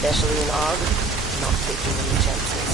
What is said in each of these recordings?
Especially in Og, not taking any chances.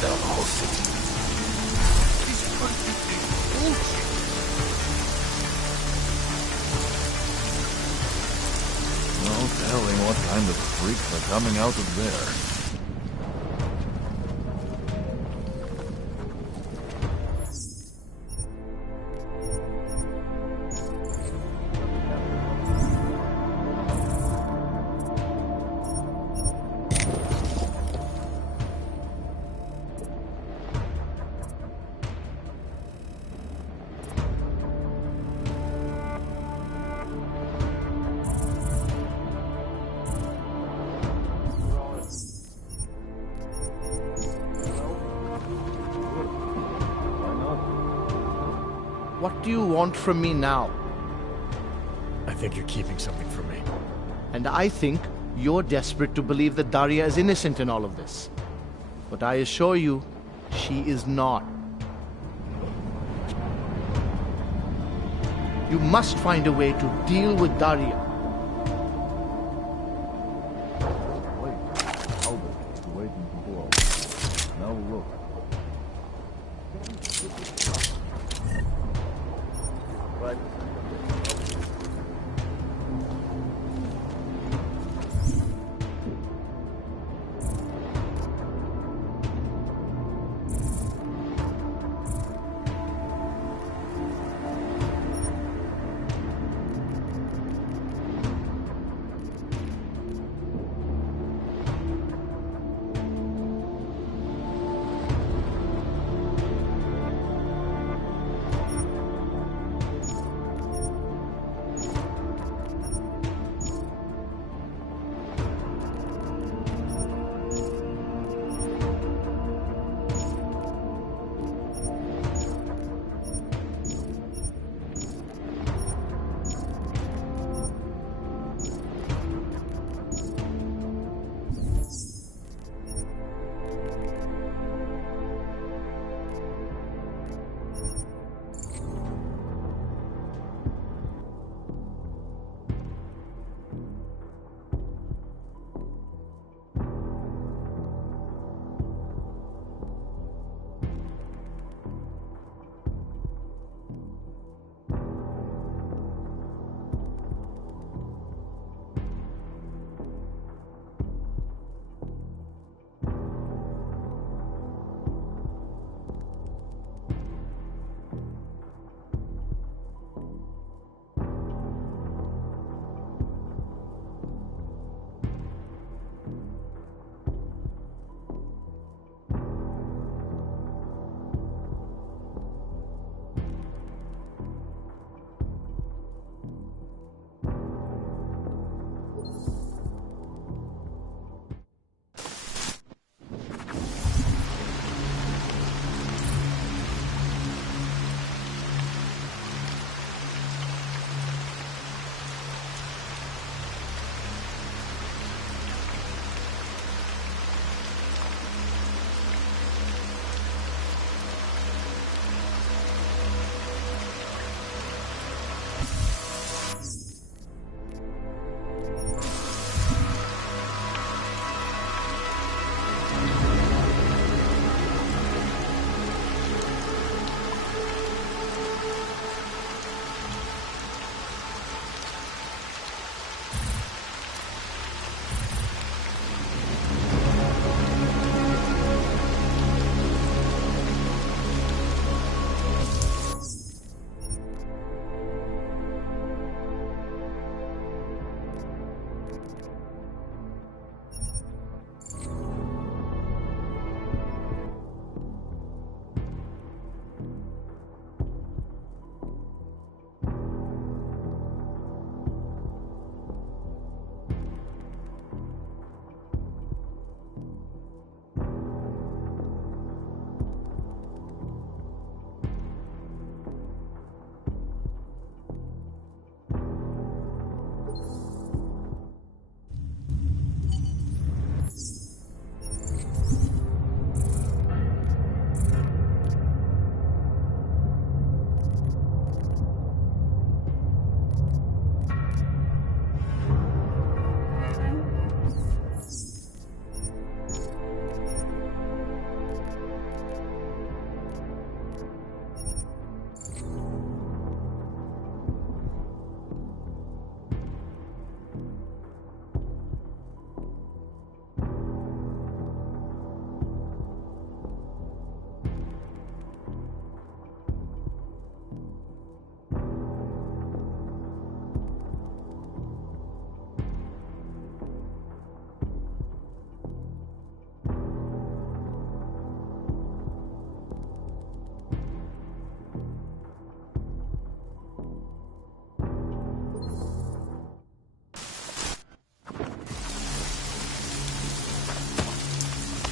down the whole city. It's perfectly bullshit. No telling what kind of freaks are coming out of there. What do you want from me now? I think you're keeping something from me. And I think you're desperate to believe that Daria is innocent in all of this. But I assure you, she is not. You must find a way to deal with Daria. Wait, Albert is waiting to blow. Now look. Right.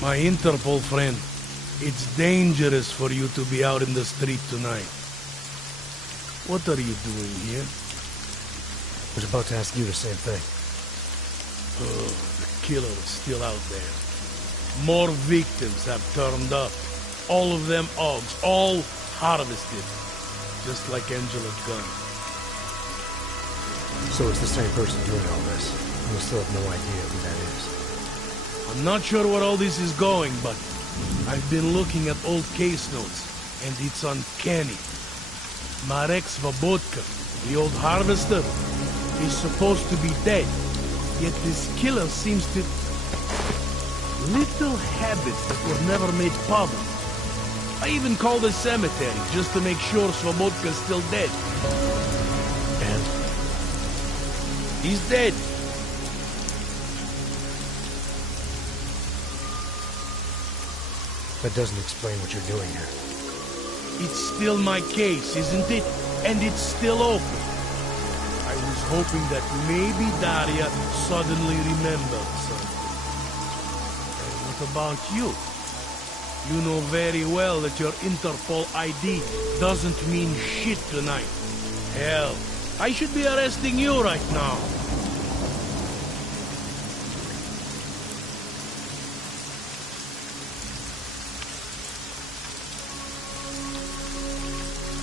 My Interpol friend, it's dangerous for you to be out in the street tonight. What are you doing here? I was about to ask you the same thing. Oh, the killer is still out there. More victims have turned up. All of them Augs, all harvested. Just like Angela Gunn. So it's the same person doing all this. And we still have no idea who that is. I'm not sure where all this is going, but I've been looking at old case notes, and it's uncanny. Marek Svobotka, the old harvester, is supposed to be dead, yet this killer seems to... Little habits that were never made public. I even called the cemetery just to make sure Svobodka's still dead. And? He's dead. That doesn't explain what you're doing here. It's still my case, isn't it? And it's still open. I was hoping that maybe Daria suddenly remembered something. And what about you? You know very well that your Interpol ID doesn't mean shit tonight. Hell, I should be arresting you right now.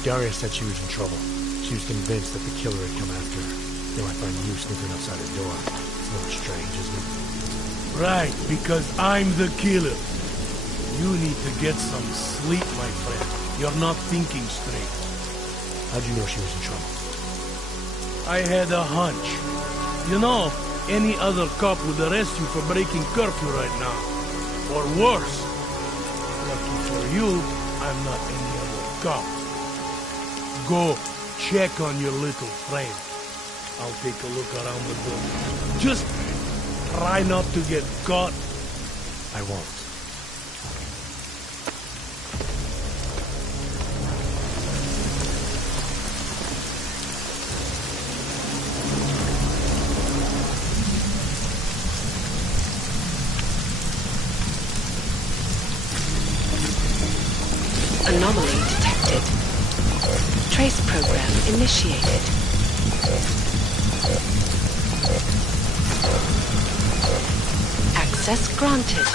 Daria said she was in trouble. She was convinced that the killer had come after her. Now I find you snooping outside her door. It's a little strange, isn't it? Right, because I'm the killer. You need to get some sleep, my friend. You're not thinking straight. How'd you know she was in trouble? I had a hunch. You know, any other cop would arrest you for breaking curfew right now. Or worse. Lucky for you, I'm not any other cop. Go, check on your little friend. I'll take a look around the building. Just try not to get caught. I won't. Anomaly detected. Trace program initiated. Access granted.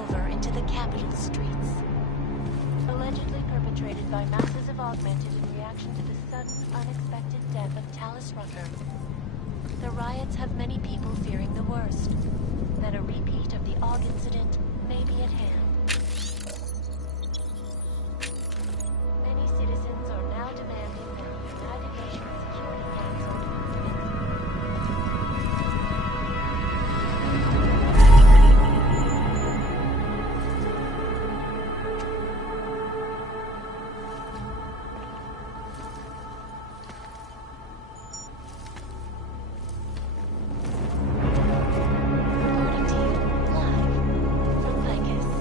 over into the capital streets. Allegedly perpetrated by masses of augmented in reaction to the sudden, unexpected death of Talus Rucker. The riots have many people fearing the worst, that a repeat of the Aug incident may be at hand. Many citizens are now demanding that the United Nations Security Council reporting to you live from Picus.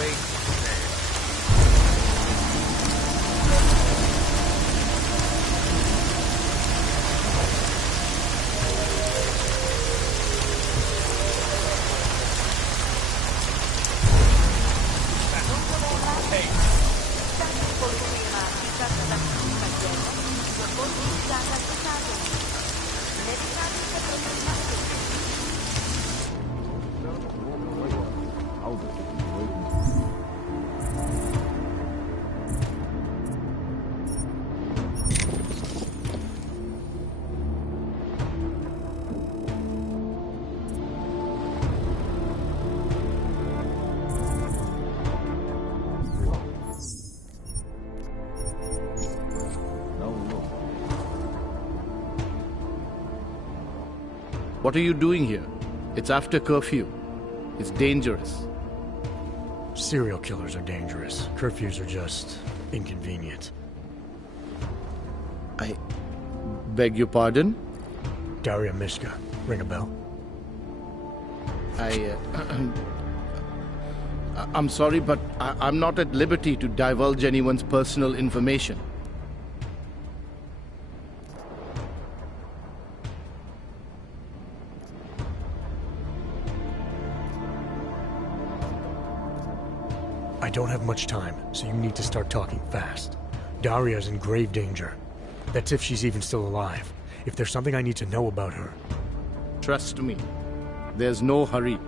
wait. Albert is waiting for you. Now look. What are you doing here? It's after curfew. It's dangerous. Serial killers are dangerous. Curfews are just inconvenient. I beg your pardon? Daria Mishka. Ring a bell? I'm sorry, but I'm not at liberty to divulge anyone's personal information. I don't have much time, so you need to start talking fast. Daria's in grave danger. That's if she's even still alive. If there's something I need to know about her. Trust me, there's no hurry.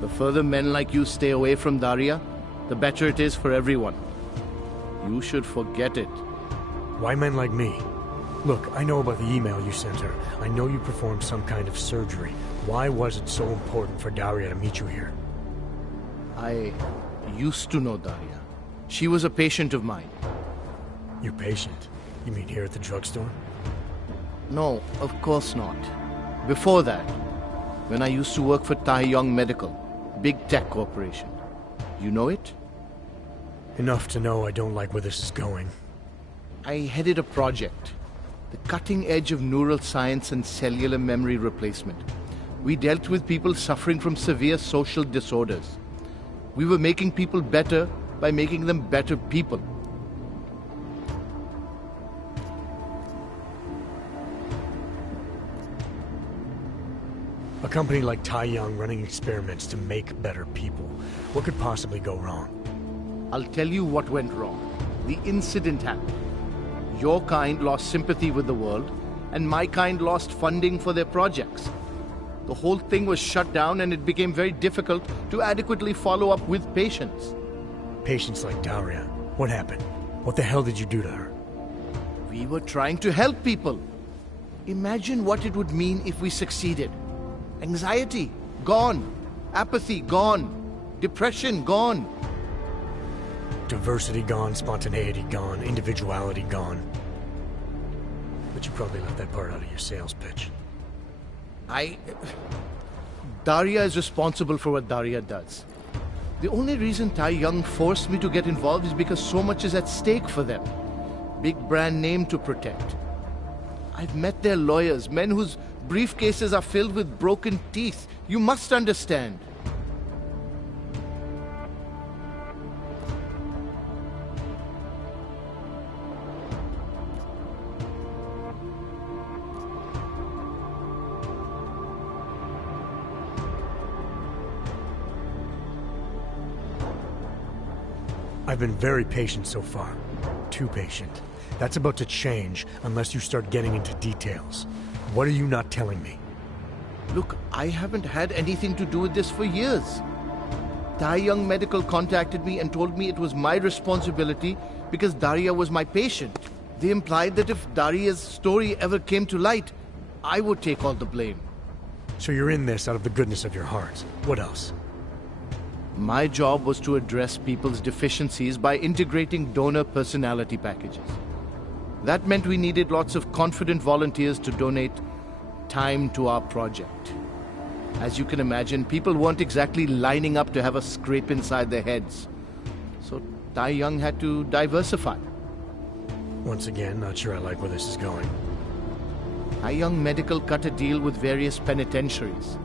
The further men like you stay away from Daria, the better it is for everyone. You should forget it. Why men like me? Look, I know about the email you sent her. I know you performed some kind of surgery. Why was it so important for Daria to meet you here? I used to know Daria. She was a patient of mine. Your patient? You mean here at the drugstore? No, of course not. Before that, when I used to work for Taeyong Medical, big tech corporation. You know it? Enough to know I don't like where this is going. I headed a project, the cutting edge of neural science and cellular memory replacement. We dealt with people suffering from severe social disorders. We were making people better by making them better people. A company like Taeyong running experiments to make better people. What could possibly go wrong? I'll tell you what went wrong. The incident happened. Your kind lost sympathy with the world, and my kind lost funding for their projects. The whole thing was shut down, and it became very difficult to adequately follow up with patients. Patients like Daria. What happened? What the hell did you do to her? We were trying to help people. Imagine what it would mean if we succeeded. Anxiety, gone. Apathy, gone. Depression, gone. Diversity gone, spontaneity gone, individuality gone. But you probably left that part out of your sales pitch. Daria is responsible for what Daria does. The only reason Taeyong forced me to get involved is because so much is at stake for them. Big brand name to protect. I've met their lawyers, men whose briefcases are filled with broken teeth. You must understand. I've been very patient so far. Too patient. That's about to change unless you start getting into details. What are you not telling me? Look, I haven't had anything to do with this for years. Taeyong Medical contacted me and told me it was my responsibility because Daria was my patient. They implied that if Daria's story ever came to light, I would take all the blame. So you're in this out of the goodness of your heart. What else? My job was to address people's deficiencies by integrating donor personality packages. That meant we needed lots of confident volunteers to donate time to our project. As you can imagine, people weren't exactly lining up to have a scrape inside their heads. So Taeyong had to diversify. Once again, not sure I like where this is going. Taeyong Medical cut a deal with various penitentiaries.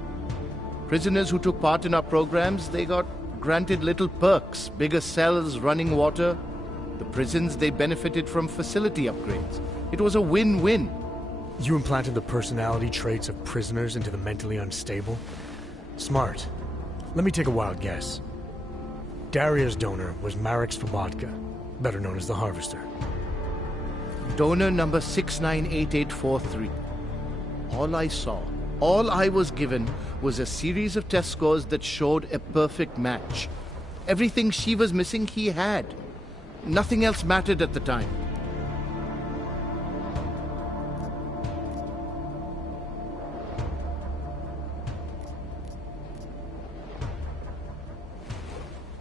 Prisoners who took part in our programs, they got granted little perks, bigger cells, running water. The prisons, they benefited from facility upgrades. It was a win-win. You implanted the personality traits of prisoners into the mentally unstable? Smart. Let me take a wild guess. Daria's donor was Marek Svobotka, better known as the Harvester. Donor number 698843. All I saw, all I was given, was a series of test scores that showed a perfect match. Everything she was missing, he had. Nothing else mattered at the time.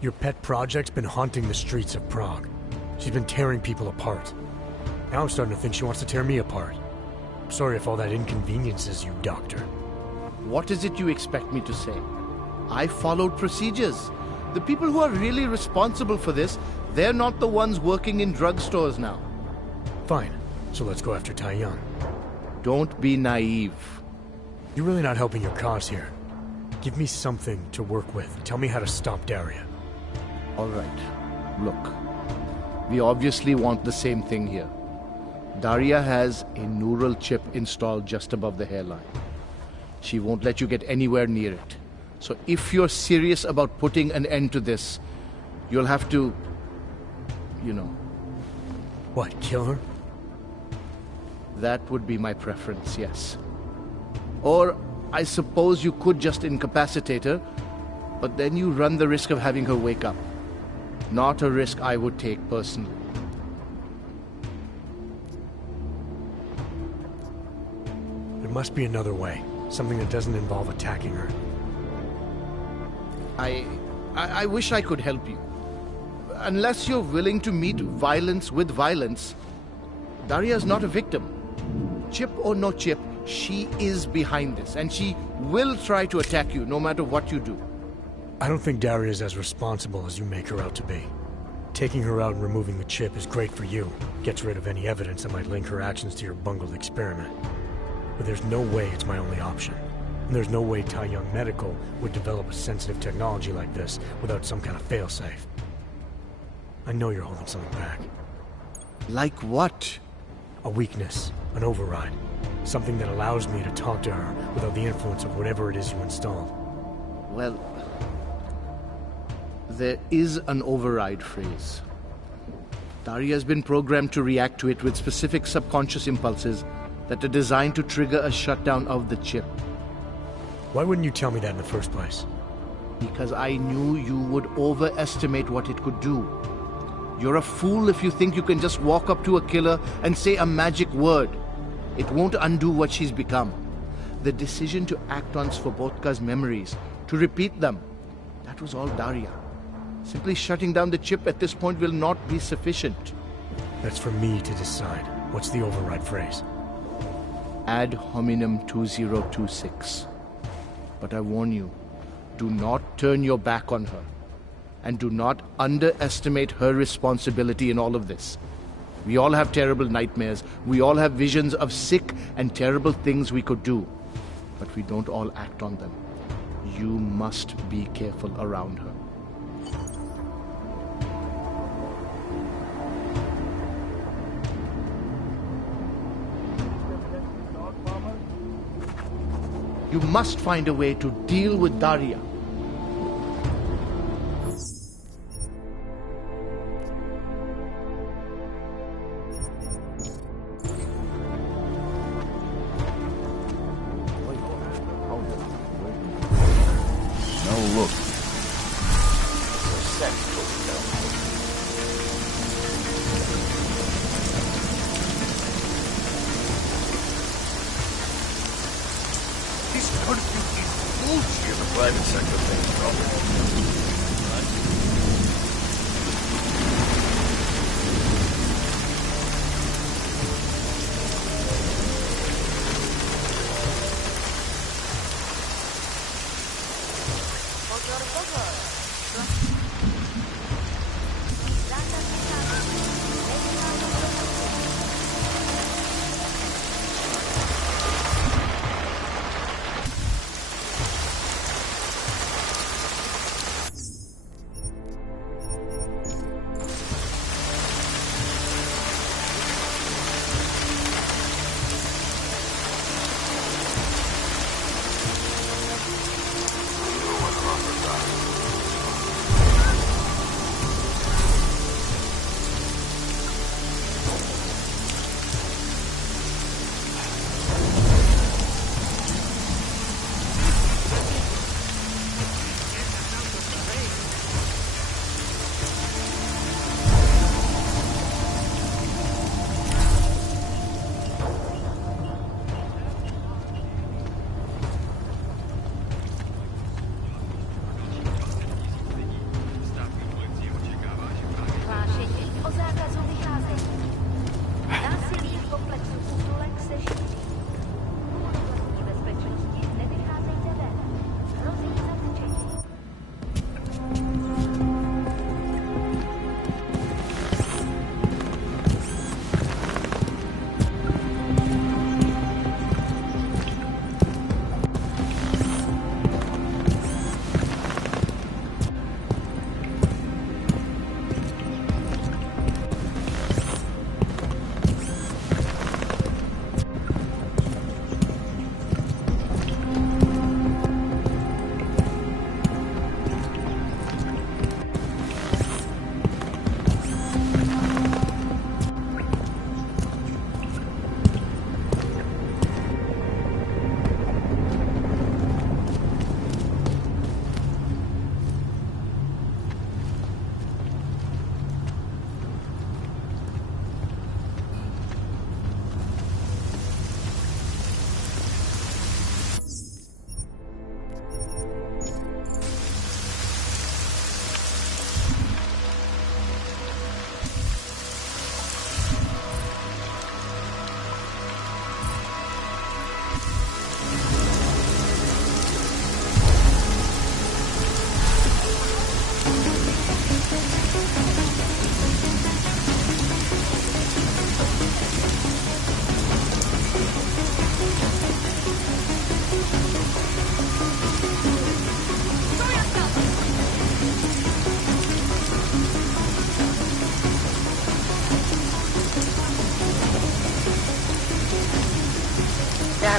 Your pet project's been haunting the streets of Prague. She's been tearing people apart. Now I'm starting to think she wants to tear me apart. Sorry if all that inconveniences you, Doctor. What is it you expect me to say? I followed procedures. The people who are really responsible for this, they're not the ones working in drugstores now. Fine. So let's go after Taiyang. Don't be naive. You're really not helping your cause here. Give me something to work with. Tell me how to stop Daria. All right. Look. We obviously want the same thing here. Daria has a neural chip installed just above the hairline. She won't let you get anywhere near it. So if you're serious about putting an end to this, you'll have to, you know. What, kill her? That would be my preference, yes. Or I suppose you could just incapacitate her, but then you run the risk of having her wake up. Not a risk I would take personally. There must be another way. Something that doesn't involve attacking her. I wish I could help you. Unless you're willing to meet violence with violence, Daria's not a victim. Chip or no chip, she is behind this, and she will try to attack you no matter what you do. I don't think Daria's as responsible as you make her out to be. Taking her out and removing the chip is great for you. Gets rid of any evidence that might link her actions to your bungled experiment. But there's no way it's my only option. And there's no way Taiyang Medical would develop a sensitive technology like this without some kind of failsafe. I know you're holding something back. Like what? A weakness, an override. Something that allows me to talk to her without the influence of whatever it is you installed. Well, there is an override phrase. Daria's been programmed to react to it with specific subconscious impulses that are designed to trigger a shutdown of the chip. Why wouldn't you tell me that in the first place? Because I knew you would overestimate what it could do. You're a fool if you think you can just walk up to a killer and say a magic word. It won't undo what she's become. The decision to act on Svobodka's memories, to repeat them, that was all Daria. Simply shutting down the chip at this point will not be sufficient. That's for me to decide. What's the override phrase? Ad hominem 2026. But I warn you, do not turn your back on her. And do not underestimate her responsibility in all of this. We all have terrible nightmares. We all have visions of sick and terrible things we could do. But we don't all act on them. You must be careful around her. You must find a way to deal with Daria. Now look. This curfew is bullshit. The private sector thinks probably.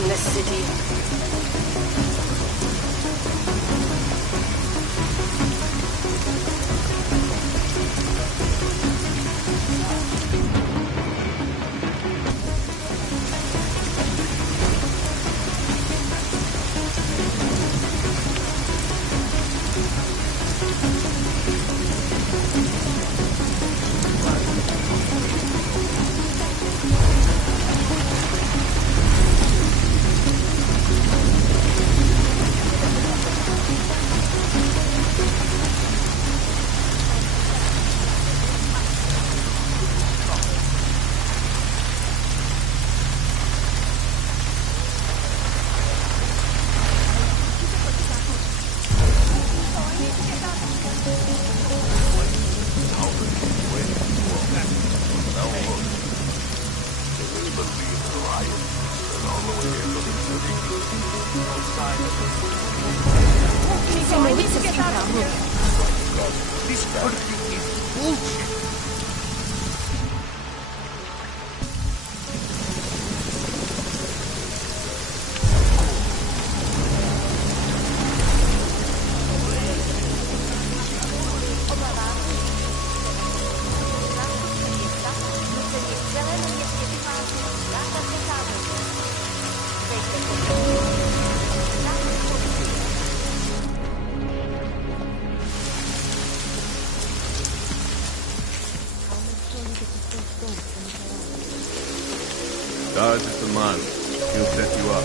the city. This curfew is bullshit. Guards is the man. He'll set you up.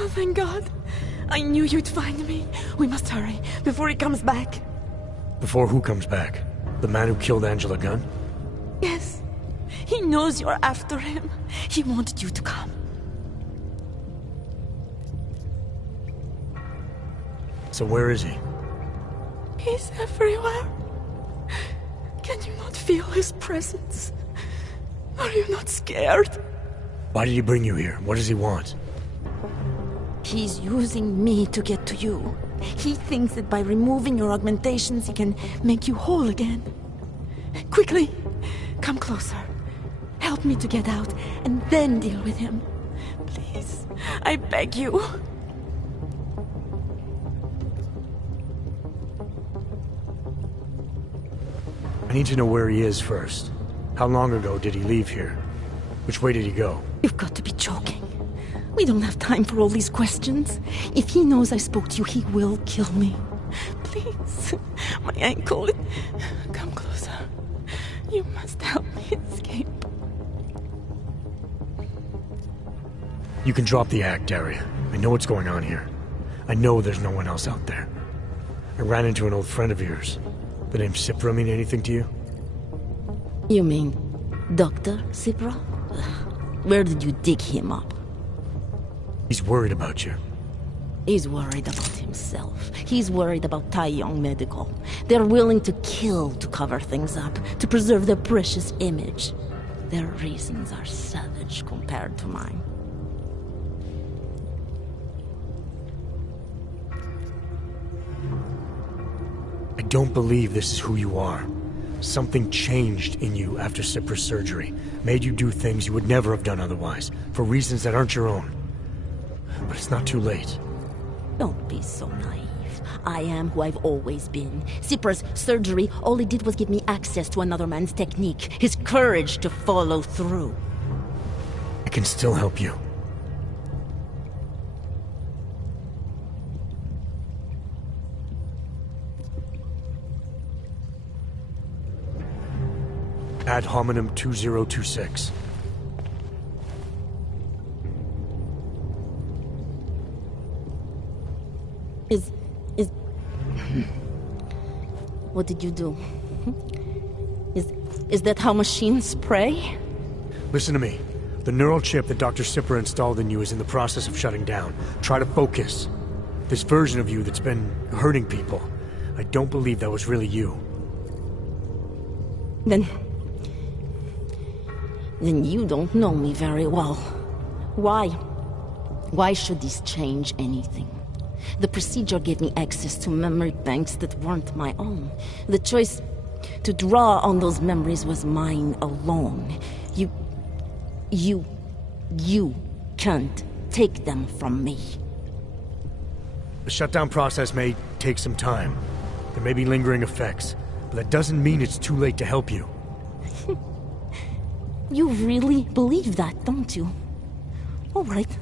Oh, thank God. I knew you'd find me. We must hurry, before he comes back. Before who comes back? The man who killed Angela Gunn? Yes. He knows you're after him. He wanted you to come. So where is he? He's everywhere. Can you not feel his presence? Are you not scared? Why did he bring you here? What does he want? He's using me to get to you. He thinks that by removing your augmentations, he can make you whole again. Quickly, come closer. Help me to get out, and then deal with him. Please, I beg you. I need to know where he is first. How long ago did he leave here? Which way did he go? You've got to be joking. We don't have time for all these questions. If he knows I spoke to you, he will kill me. Please, my ankle. Come closer. You must help me escape. You can drop the act, Daria. I know what's going on here. I know there's no one else out there. I ran into an old friend of yours. The name Cipra mean anything to you? You mean Dr. Cipra? Where did you dig him up? He's worried about you. He's worried about himself. He's worried about Tai Yong Medical. They're willing to kill to cover things up, to preserve their precious image. Their reasons are savage compared to mine. I don't believe this is who you are. Something changed in you after 'st surgery. Made you do things you would never have done otherwise, for reasons that aren't your own. But it's not too late. Don't be so naive. I am who I've always been. Sipra's surgery, all it did was give me access to another man's technique, his courage to follow through. I can still help you. Ad hominem 2026. What did you do? Is that how machines pray? Listen to me. The neural chip that Dr. Sipper installed in you is in the process of shutting down. Try to focus. This version of you that's been hurting people, I don't believe that was really you. Then you don't know me very well. Why? Why should this change anything? The procedure gave me access to memory banks that weren't my own. The choice to draw on those memories was mine alone. You can't take them from me. The shutdown process may take some time. There may be lingering effects, but that doesn't mean it's too late to help you. You really believe that, don't you? All right.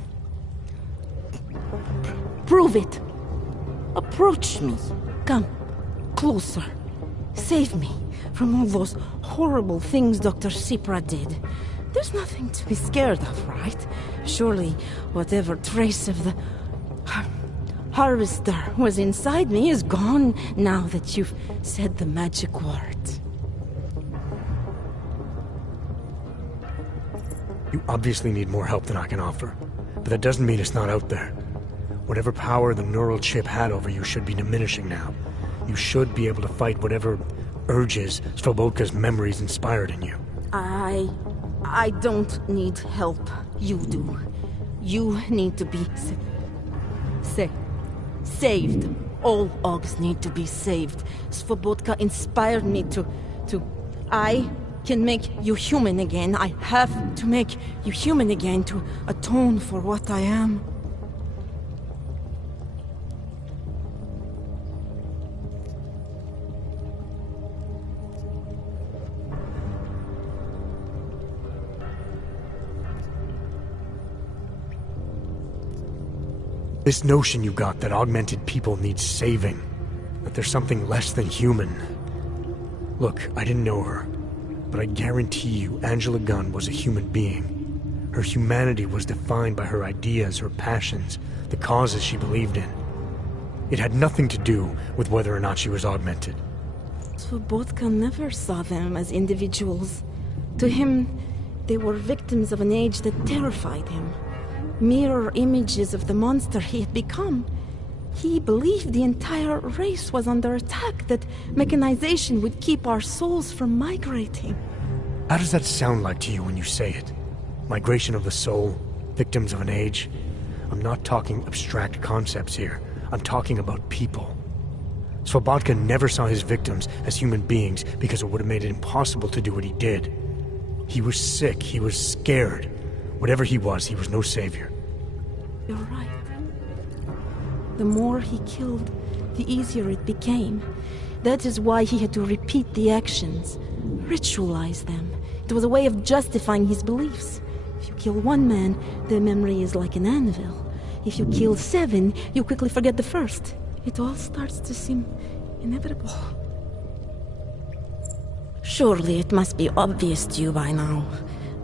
Prove it. Approach me. Come. Closer. Save me from all those horrible things Dr. Sipra did. There's nothing to be scared of, right? Surely whatever trace of the harvester was inside me is gone now that you've said the magic words. You obviously need more help than I can offer, but that doesn't mean it's not out there. Whatever power the neural chip had over you should be diminishing now. You should be able to fight whatever urges Svobodka's memories inspired in you. I don't need help. You do. You need to be saved. All Ogs need to be saved. Svobodka inspired me to... I can make you human again. I have to make you human again to atone for what I am. This notion you got that augmented people need saving, that there's something less than human. Look, I didn't know her, but I guarantee you Angela Gunn was a human being. Her humanity was defined by her ideas, her passions, the causes she believed in. It had nothing to do with whether or not she was augmented. Svobodka never saw them as individuals. To him, they were victims of an age that terrified him. Mirror images of the monster he had become. He believed the entire race was under attack, that mechanization would keep our souls from migrating. How does that sound like to you when you say it? Migration of the soul? Victims of an age? I'm not talking abstract concepts here. I'm talking about people. Svobodka never saw his victims as human beings because it would have made it impossible to do what he did. He was sick, he was scared. Whatever he was no savior. You're right. The more he killed, the easier it became. That is why he had to repeat the actions, ritualize them. It was a way of justifying his beliefs. If you kill one man, the memory is like an anvil. If you kill 7, you quickly forget the first. It all starts to seem inevitable. Surely it must be obvious to you by now.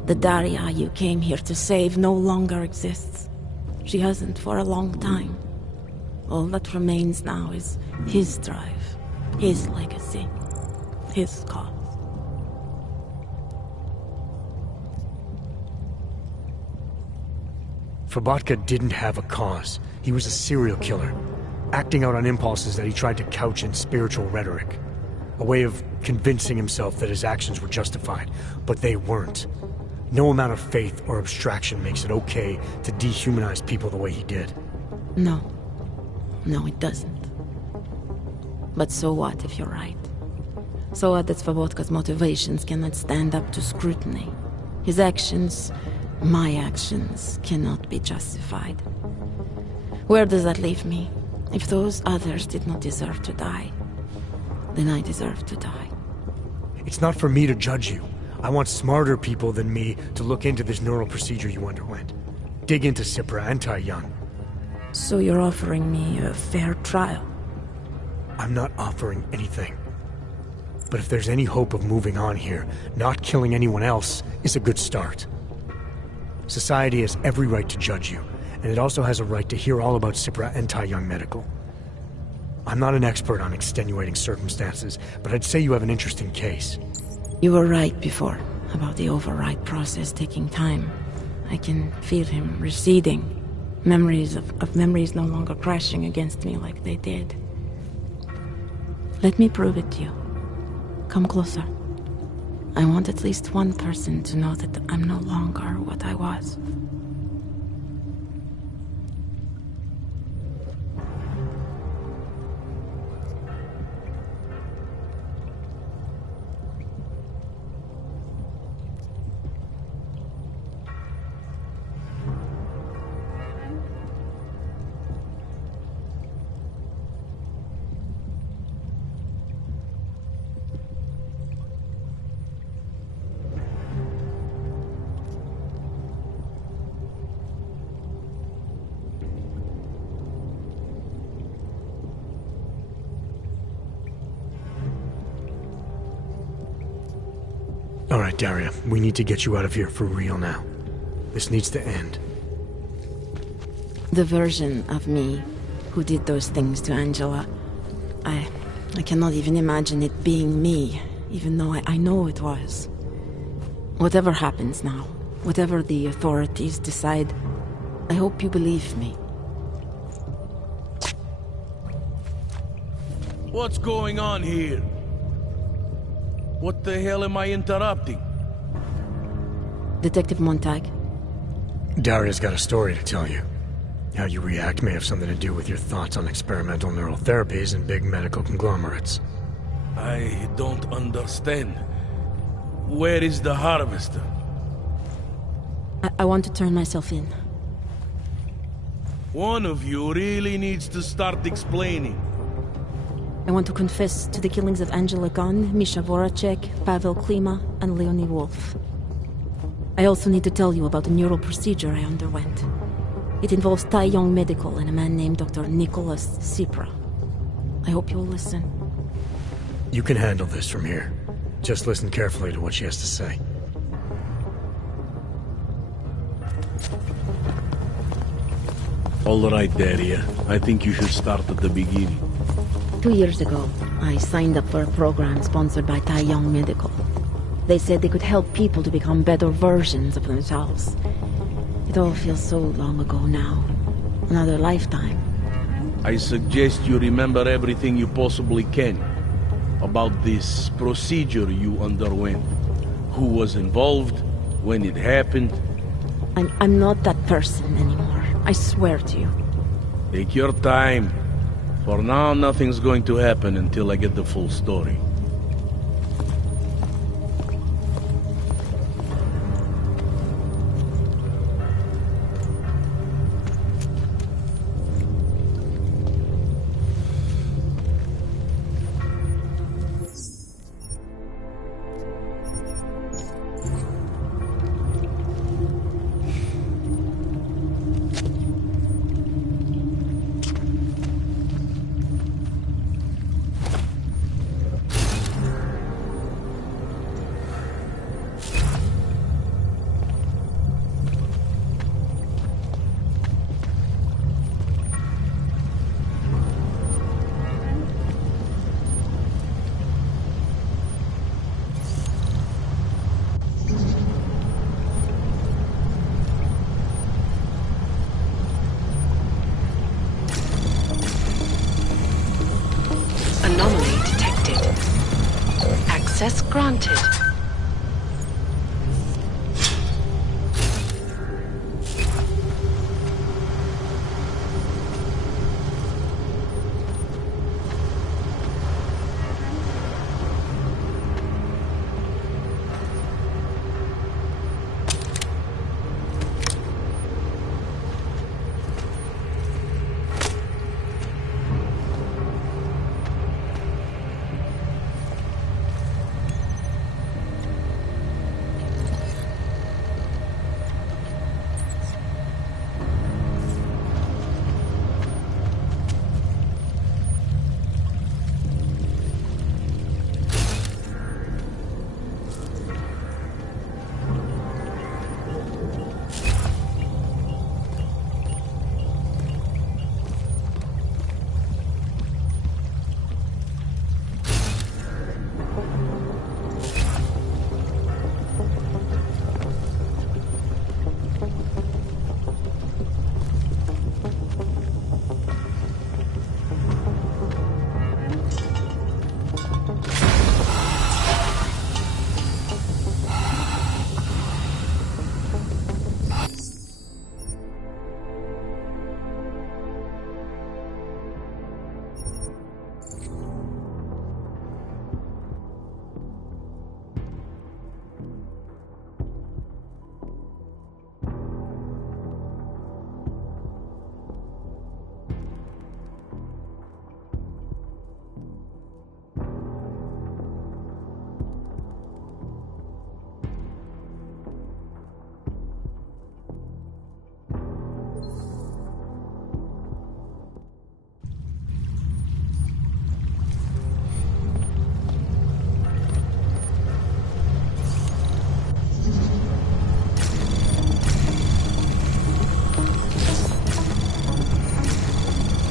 The Daria you came here to save no longer exists. She hasn't for a long time. All that remains now is his drive, his legacy, his cause. Fabotka didn't have a cause. He was a serial killer, acting out on impulses that he tried to couch in spiritual rhetoric. A way of convincing himself that his actions were justified, but they weren't. No amount of faith or abstraction makes it okay to dehumanize people the way he did. No. No, it doesn't. But so what if you're right? So what that Svobodka's motivations cannot stand up to scrutiny? His actions, my actions, cannot be justified. Where does that leave me? If those others did not deserve to die, then I deserve to die. It's not for me to judge you. I want smarter people than me to look into this neural procedure you underwent. Dig into Cipra and Tai Young. So you're offering me a fair trial? I'm not offering anything. But if there's any hope of moving on here, not killing anyone else is a good start. Society has every right to judge you, and it also has a right to hear all about Cipra and Tai Young Medical. I'm not an expert on extenuating circumstances, but I'd say you have an interesting case. You were right before, about the override process taking time. I can feel him receding. Memories of memories no longer crashing against me like they did. Let me prove it to you. Come closer. I want at least one person to know that I'm no longer what I was. All right, Daria, we need to get you out of here for real now. This needs to end. The version of me who did those things to Angela, I cannot even imagine it being me, even though I know it was. Whatever happens now, whatever the authorities decide, I hope you believe me. What's going on here? What the hell am I interrupting? Detective Montag. Daria's got a story to tell you. How you react may have something to do with your thoughts on experimental neural therapies and big medical conglomerates. I don't understand. Where is the harvester? I want to turn myself in. One of you really needs to start explaining. I want to confess to the killings of Angela Gunn, Misha Voracek, Pavel Klima, and Leonie Wolf. I also need to tell you about the neural procedure I underwent. It involves Tai Young Medical and a man named Dr. Nicholas Cipra. I hope you'll listen. You can handle this from here. Just listen carefully to what she has to say. All right, Daria. I think you should start at the beginning. 2 years ago, I signed up for a program sponsored by Tai Young Medical. They said they could help people to become better versions of themselves. It all feels so long ago now. Another lifetime. I suggest you remember everything you possibly can about this procedure you underwent. Who was involved, when it happened. I'm not that person anymore. I swear to you. Take your time. For now, nothing's going to happen until I get the full story. Access granted.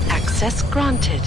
Access granted.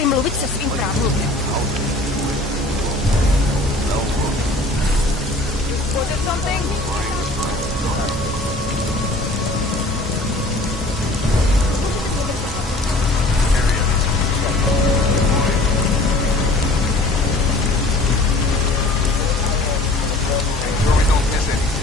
mluvit se svým právníkem. You spotted something? Sure we don't miss anything.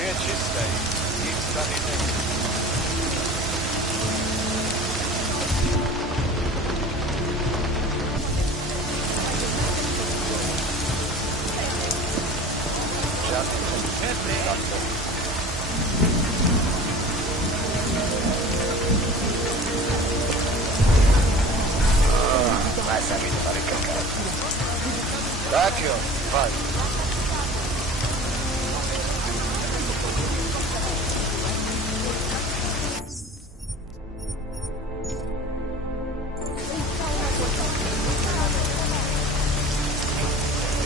Je čistý. Nic tady není. Tak jo, fajn.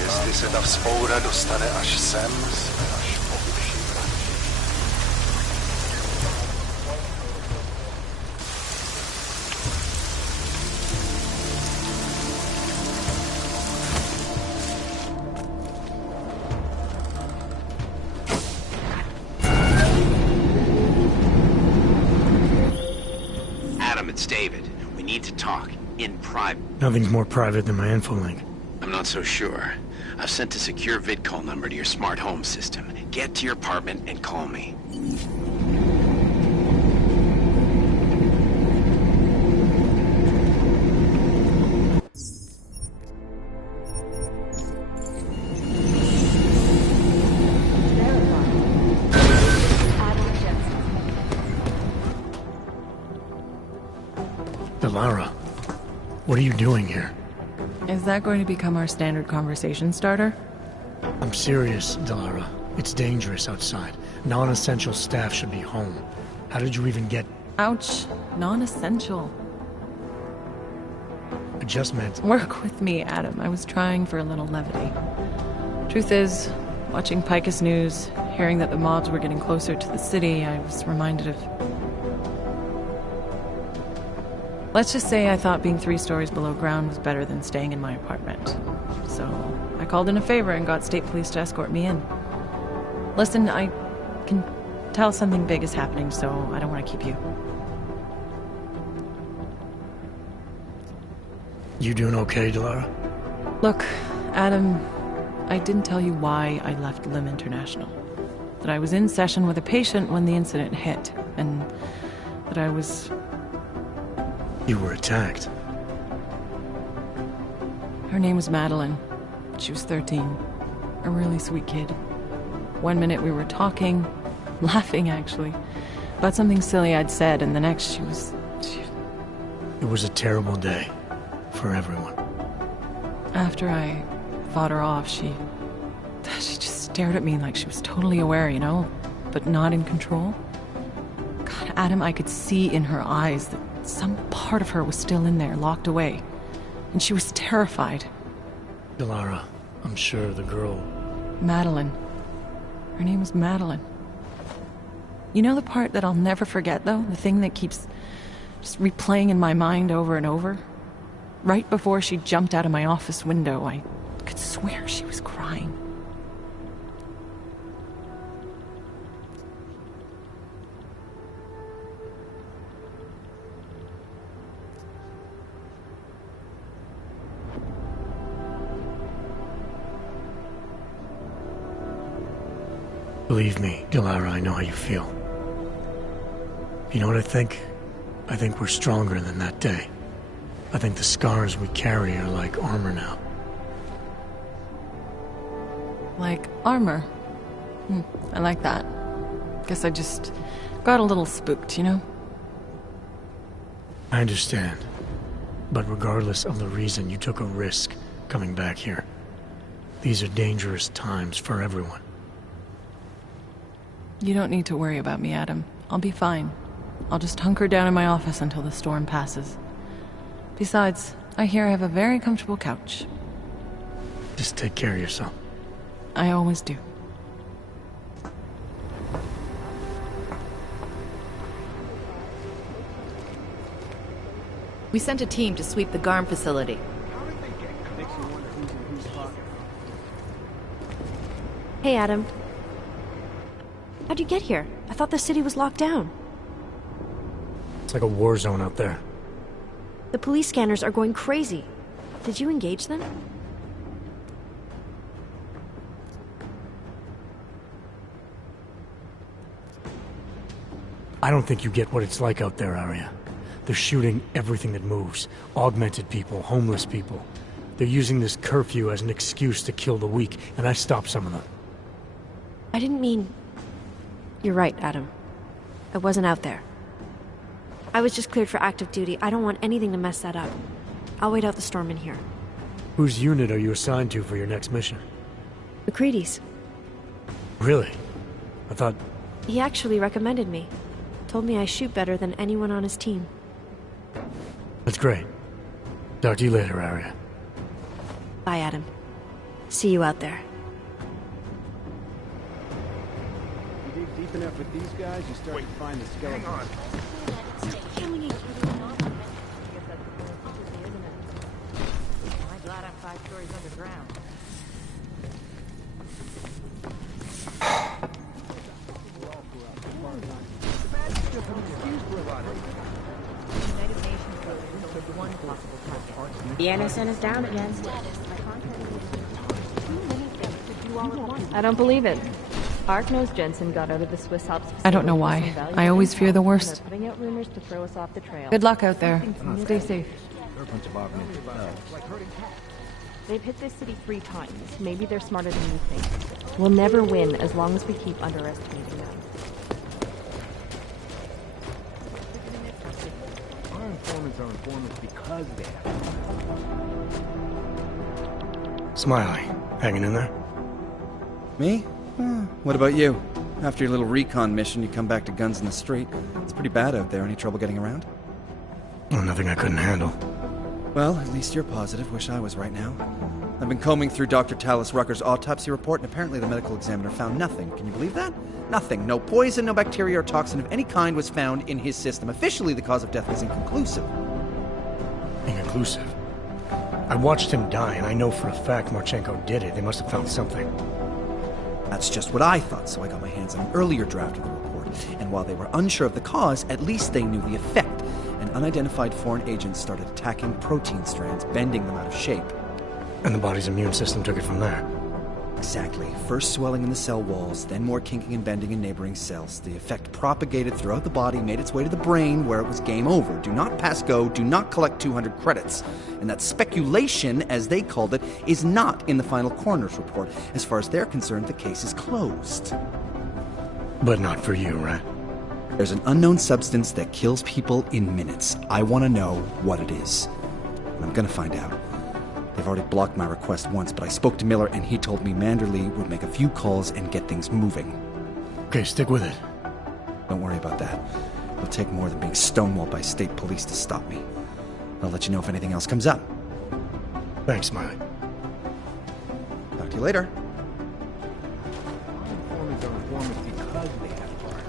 Jestli se ta vzpoura dostane až sem, jsme až po uši. Adam, it's David. We need to talk. In private. Nothing's more private than my infolink. I'm not so sure. I've sent a secure VidCall number to your smart home system. Get to your apartment and call me. Delara, what are you doing here? Is that going to become our standard conversation starter? I'm serious, Delara. It's dangerous outside. Non-essential staff should be home. How did you even get... Ouch. Non-essential. I just meant... Work with me, Adam. I was trying for a little levity. Truth is, watching Picus News, hearing that the mobs were getting closer to the city, I was reminded of... Let's just say I thought being 3 stories below ground was better than staying in my apartment. So, I called in a favor and got state police to escort me in. Listen, I can tell something big is happening, so I don't want to keep you. You doing okay, Delara? Look, Adam, I didn't tell you why I left Lim International. That I was in session with a patient when the incident hit, and that I was... You were attacked. Her name was Madeline. She was 13. A really sweet kid. One minute we were talking, laughing actually, about something silly I'd said, and the next she was... It was a terrible day. For everyone. After I fought her off, she just stared at me like she was totally aware, you know, but not in control. God, Adam, I could see in her eyes that some part of her was still in there, locked away. And she was terrified. Delara, I'm sure the girl... Madeline. Her name was Madeline. You know the part that I'll never forget, though? The thing that keeps just replaying in my mind over and over? Right before she jumped out of my office window, I could swear she was crying. Believe me, Delara, I know how you feel. You know what I think? I think we're stronger than that day. I think the scars we carry are like armor now. Like armor? I like that. Guess I just got a little spooked, you know? I understand. But regardless of the reason, you took a risk coming back here. These are dangerous times for everyone. You don't need to worry about me, Adam. I'll be fine. I'll just hunker down in my office until the storm passes. Besides, I hear I have a very comfortable couch. Just take care of yourself. I always do. We sent a team to sweep the GARM facility. Hey, Adam. How'd you get here? I thought the city was locked down. It's like a war zone out there. The police scanners are going crazy. Did you engage them? I don't think you get what it's like out there, Arya. They're shooting everything that moves. Augmented people, homeless people. They're using this curfew as an excuse to kill the weak, and I stopped some of them. I didn't mean... You're right, Adam. I wasn't out there. I was just cleared for active duty. I don't want anything to mess that up. I'll wait out the storm in here. Whose unit are you assigned to for your next mission? McCready's. Really? I thought... He actually recommended me. Told me I shoot better than anyone on his team. That's great. Talk to you later, Arya. Bye, Adam. See you out there. You dig deep enough with these guys, you start to find the skeletons. Hang on. I'm glad I'm 5 stories underground. The NSN is down again. I don't believe it. Ark knows Jensen got out of the Swiss Alps. I don't know why. I always fear the worst. They're putting out rumors to throw us off the trail. Good luck out there. Stay safe. They've hit this city 3 times. Maybe they're smarter than you think. We'll never win as long as we keep underestimating them. Our informants are informants because they have. Smiley, hanging in there? Me? What about you? After your little recon mission, you come back to guns in the street. It's pretty bad out there. Any trouble getting around? Oh, nothing I couldn't handle. Well, at least you're positive. Wish I was right now. I've been combing through Dr. Talis Rucker's autopsy report, and apparently the medical examiner found nothing. Can you believe that? Nothing. No poison, no bacteria or toxin of any kind was found in his system. Officially, the cause of death is inconclusive. Inconclusive? I watched him die, and I know for a fact Marchenko did it. They must have found something. That's just what I thought, so I got my hands on an earlier draft of the report. And while they were unsure of the cause, at least they knew the effect. An unidentified foreign agent started attacking protein strands, bending them out of shape. And the body's immune system took it from there. Exactly. First swelling in the cell walls, then more kinking and bending in neighboring cells. The effect propagated throughout the body, made its way to the brain, where it was game over. Do not pass go, do not collect 200 credits. And that speculation, as they called it, is not in the final coroner's report. As far as they're concerned, the case is closed. But not for you, right? There's an unknown substance that kills people in minutes. I want to know what it is. And I'm gonna find out. They've already blocked my request once, but I spoke to Miller and he told me Manderley would make a few calls and get things moving. Okay, stick with it. Don't worry about that. It'll take more than being stonewalled by state police to stop me. I'll let you know if anything else comes up. Thanks, Smiley. Talk to you later. Our informants are informants because they have fire.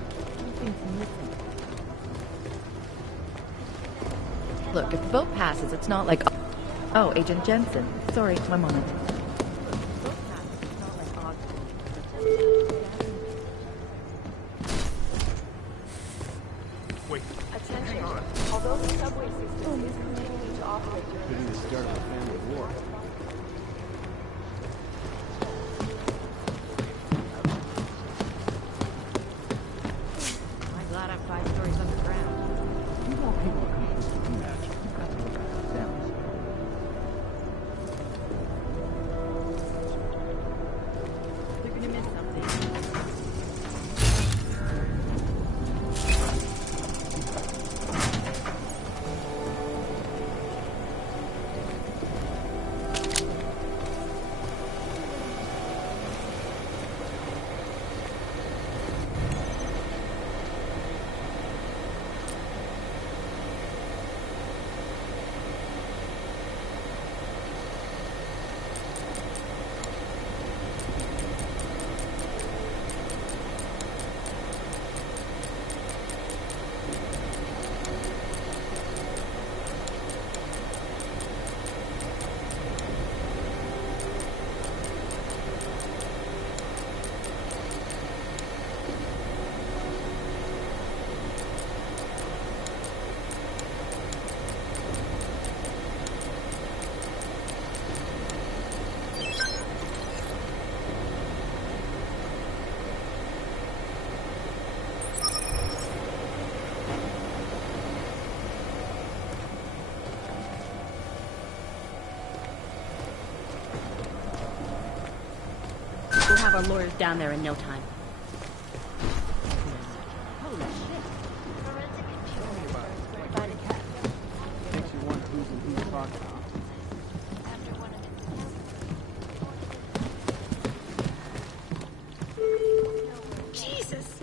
Look, if the boat passes, it's not like... Oh, Agent Jensen. Sorry, one moment. Wait. Attention. Although the subway system is continuing to operate Could be the start of a family war. I'm glad I'm 5 stories underground. You want people to come close to you, Natch. You've got to look at themselves. have our lawyers down there in no time. Makes you wonder who's in whose pocket. Jesus!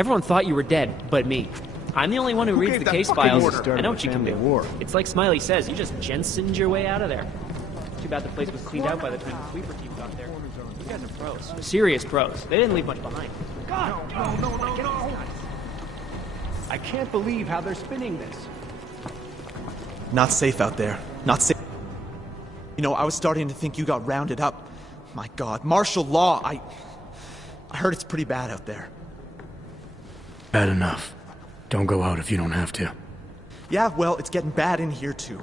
Everyone thought you were dead, but me. I'm the only one who reads the case files. I know what you can do. It's like Smiley says, you just Jensened your way out of there. Too bad the place was cleaned out by the time the sweeper team got there. You guys are pros. Serious pros. They didn't leave much behind. God! No. I can't believe how they're spinning this. Not safe out there. Not safe. You know, I was starting to think you got rounded up. My God, martial law. I heard it's pretty bad out there. Bad enough. Don't go out if you don't have to. Yeah, well, it's getting bad in here too.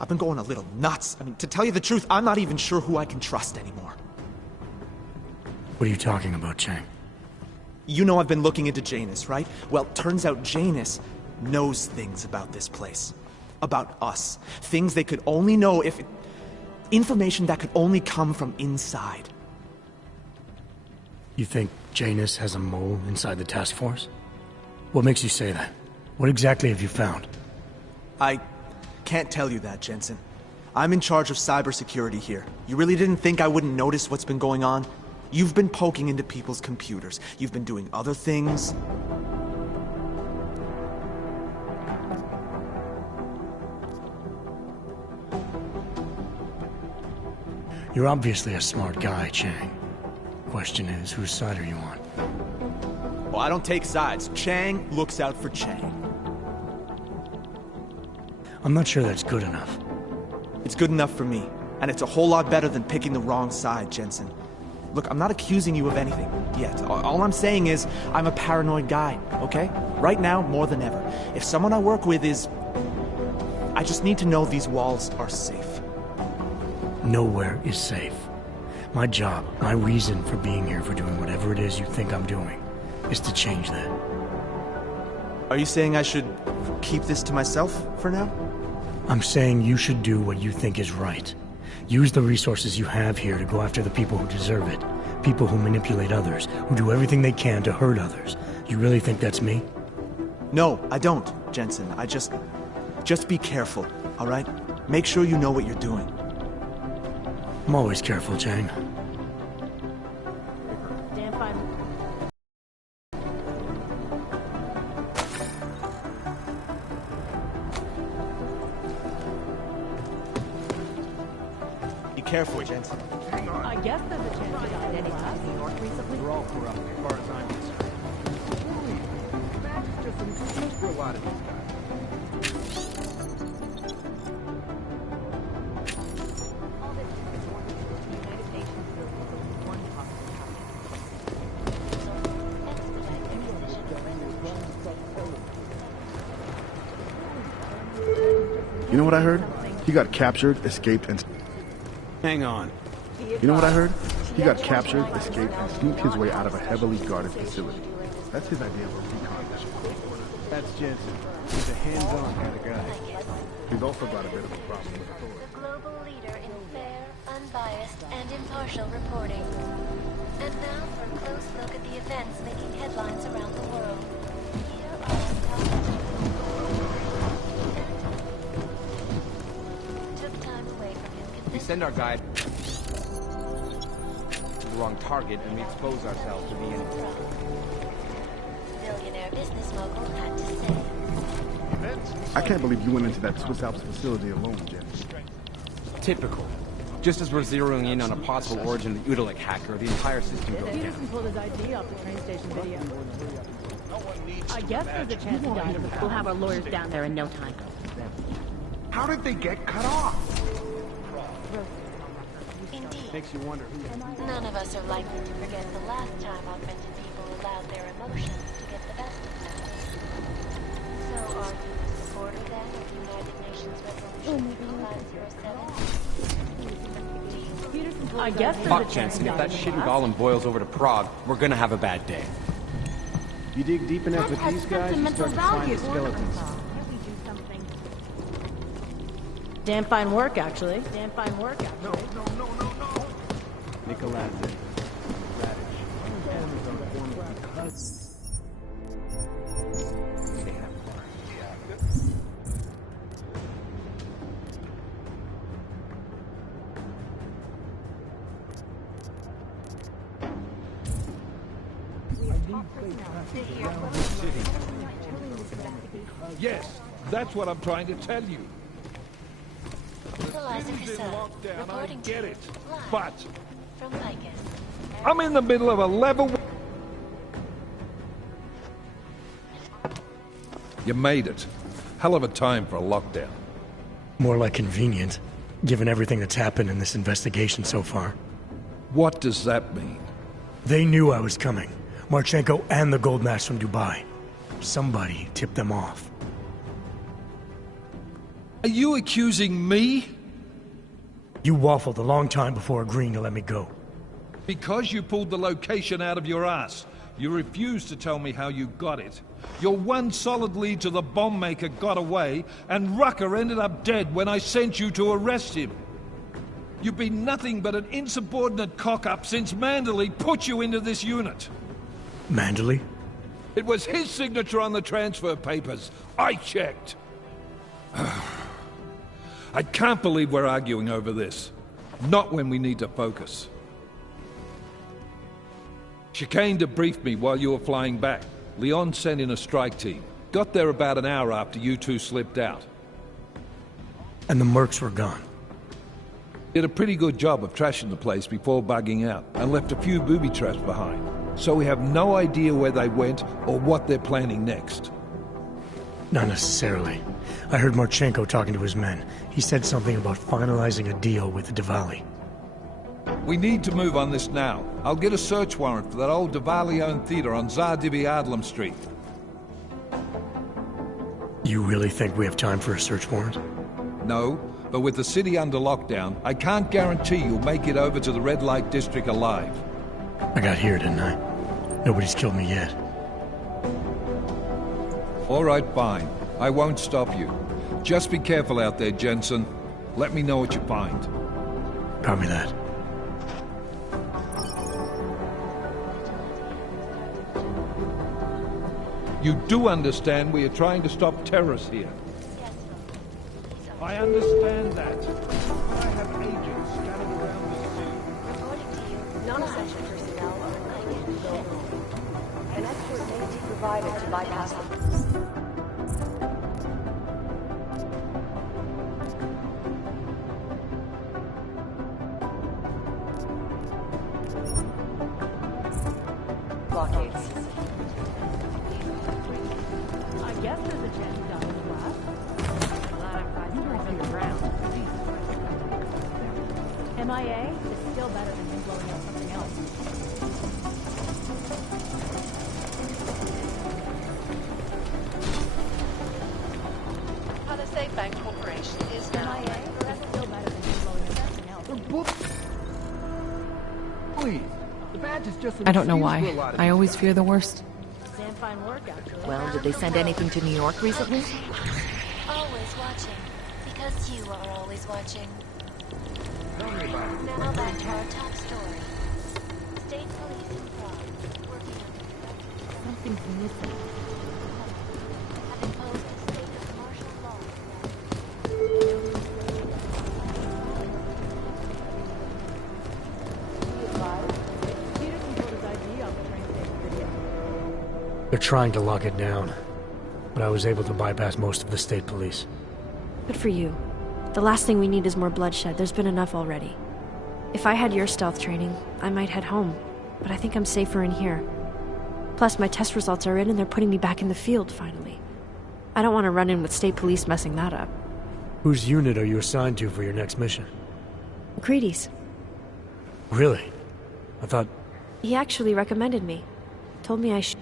I've been going a little nuts. I mean, to tell you the truth, I'm not even sure who I can trust anymore. What are you talking about, Chang? You know I've been looking into Janus, right? Well, turns out Janus knows things about this place. About us. Things they could only know if... Information that could only come from inside. You think Janus has a mole inside the task force? What makes you say that? What exactly have you found? I can't tell you that, Jensen. I'm in charge of cybersecurity here. You really didn't think I wouldn't notice what's been going on? You've been poking into people's computers. You've been doing other things. You're obviously a smart guy, Chang. Question is, whose side are you on? Well, I don't take sides. Chang looks out for Chang. I'm not sure that's good enough. It's good enough for me. And it's a whole lot better than picking the wrong side, Jensen. Look, I'm not accusing you of anything yet. All I'm saying is, I'm a paranoid guy, okay? Right now, more than ever. If someone I work with is... I just need to know these walls are safe. Nowhere is safe. My job, my reason for being here, for doing whatever it is you think I'm doing, is to change that. Are you saying I should keep this to myself for now? I'm saying you should do what you think is right. Use the resources you have here to go after the people who deserve it. People who manipulate others, who do everything they can to hurt others. You really think that's me? No, I don't, Jensen. I just be careful, all right? Make sure you know what you're doing. I'm always careful, Chang. Damn fine. Be careful, Jensen. Hang on. I guess there's a chance you got identities in New York recently. They're all corrupt, as far as I'm concerned. Max just an excuse for a lot of these guys. You know what I heard? He got captured, escaped, and... Hang on. You know what I heard? He got captured, escaped, and sneaked his way out of a heavily guarded facility. That's his idea of a recon mission. That's Jensen. He's a hands-on kind of guy. He's also got a bit of a problem with authority. The global leader in fair, unbiased, and impartial reporting. And now for a close look at the events making headlines around the world. Here are our top took time away from him. We send our guy to the wrong target and we expose ourselves to the enemy. Billionaire business mogul had to say. I can't believe you went into that Swiss Alps facility alone, Jen. Typical. Just as we're zeroing in on a possible origin of the Udalek hacker, the entire system goes down. Peterson pulled his ID off the train station video. I guess there's a chance he died. We'll have our lawyers down there in no time. How did they get cut off? Indeed. Makes you wonder who... None of us are likely to forget the last time augmented people allowed their emotions to get the best of them. So are you a supporter then of United Nations Resolution 3507? I guess there's a Fuck chance Jensen, he if died that in shit in class. Gollum boils over to Prague, we're gonna have a bad day. You dig deep enough with these guys, you start to find the skeletons. Damn fine work, actually. Damn fine work, actually. Nicolazzi. Yes, that's what I'm trying to tell you. Who's in lockdown, I get it. live But from Lycus. I'm in the middle of a level... You made it. Hell of a time for a lockdown. More like convenient, given everything that's happened in this investigation so far. What does that mean? They knew I was coming. Marchenko and the gold mask from Dubai. Somebody tipped them off. Are you accusing me? You waffled a long time before agreeing to let me go. Because you pulled the location out of your ass. You refused to tell me how you got it. Your one solid lead to the bomb maker got away, and Rucker ended up dead when I sent you to arrest him. You've been nothing but an insubordinate cock-up since Manderley put you into this unit. Manderley? It was his signature on the transfer papers. I checked. I can't believe we're arguing over this. Not when we need to focus. Chicane debriefed me while you were flying back. Leon sent in a strike team. Got there about an hour after you two slipped out. And the mercs were gone. Did a pretty good job of trashing the place before bugging out, and left a few booby traps behind. So we have no idea where they went or what they're planning next. Not necessarily. I heard Marchenko talking to his men. He said something about finalizing a deal with the Diwali. We need to move on this now. I'll get a search warrant for that old Diwali-owned theater on Zardibi Adlam Street. You really think we have time for a search warrant? No, but with the city under lockdown, I can't guarantee you'll make it over to the red light district alive. I got here, didn't I? Nobody's killed me yet. All right, fine. I won't stop you. Just be careful out there, Jensen. Let me know what you find. Copy that. You do understand we are trying to stop terrorists here. I understand that. I have agents scattered around the city. Non-essential personnel are unlikely to go home. An escort may be provided to bypass the... blockades. I guess there's a chance down the glass. Glad I'm priced from the ground. MIA is still better than him blowing up something else. Palisade Bank Corporation is now MIA is still better than him blowing up something else. Please, the badge is just I don't know why. I always fear the worst. Damn fine work, actually. Well, did they send anything to New York recently? Always watching. Because you are always watching. Tell me about it. Now back to our top story. State police in Prague, working on Something's missing. have imposed a state of martial law. They're trying to lock it down, but I was able to bypass most of the state police. Good for you. The last thing we need is more bloodshed. There's been enough already. If I had your stealth training, I might head home, but I think I'm safer in here. Plus, my test results are in and they're putting me back in the field, finally. I don't want to run in with state police messing that up. Whose unit are you assigned to for your next mission? McCready's. Really? I thought... He actually recommended me. Told me I should...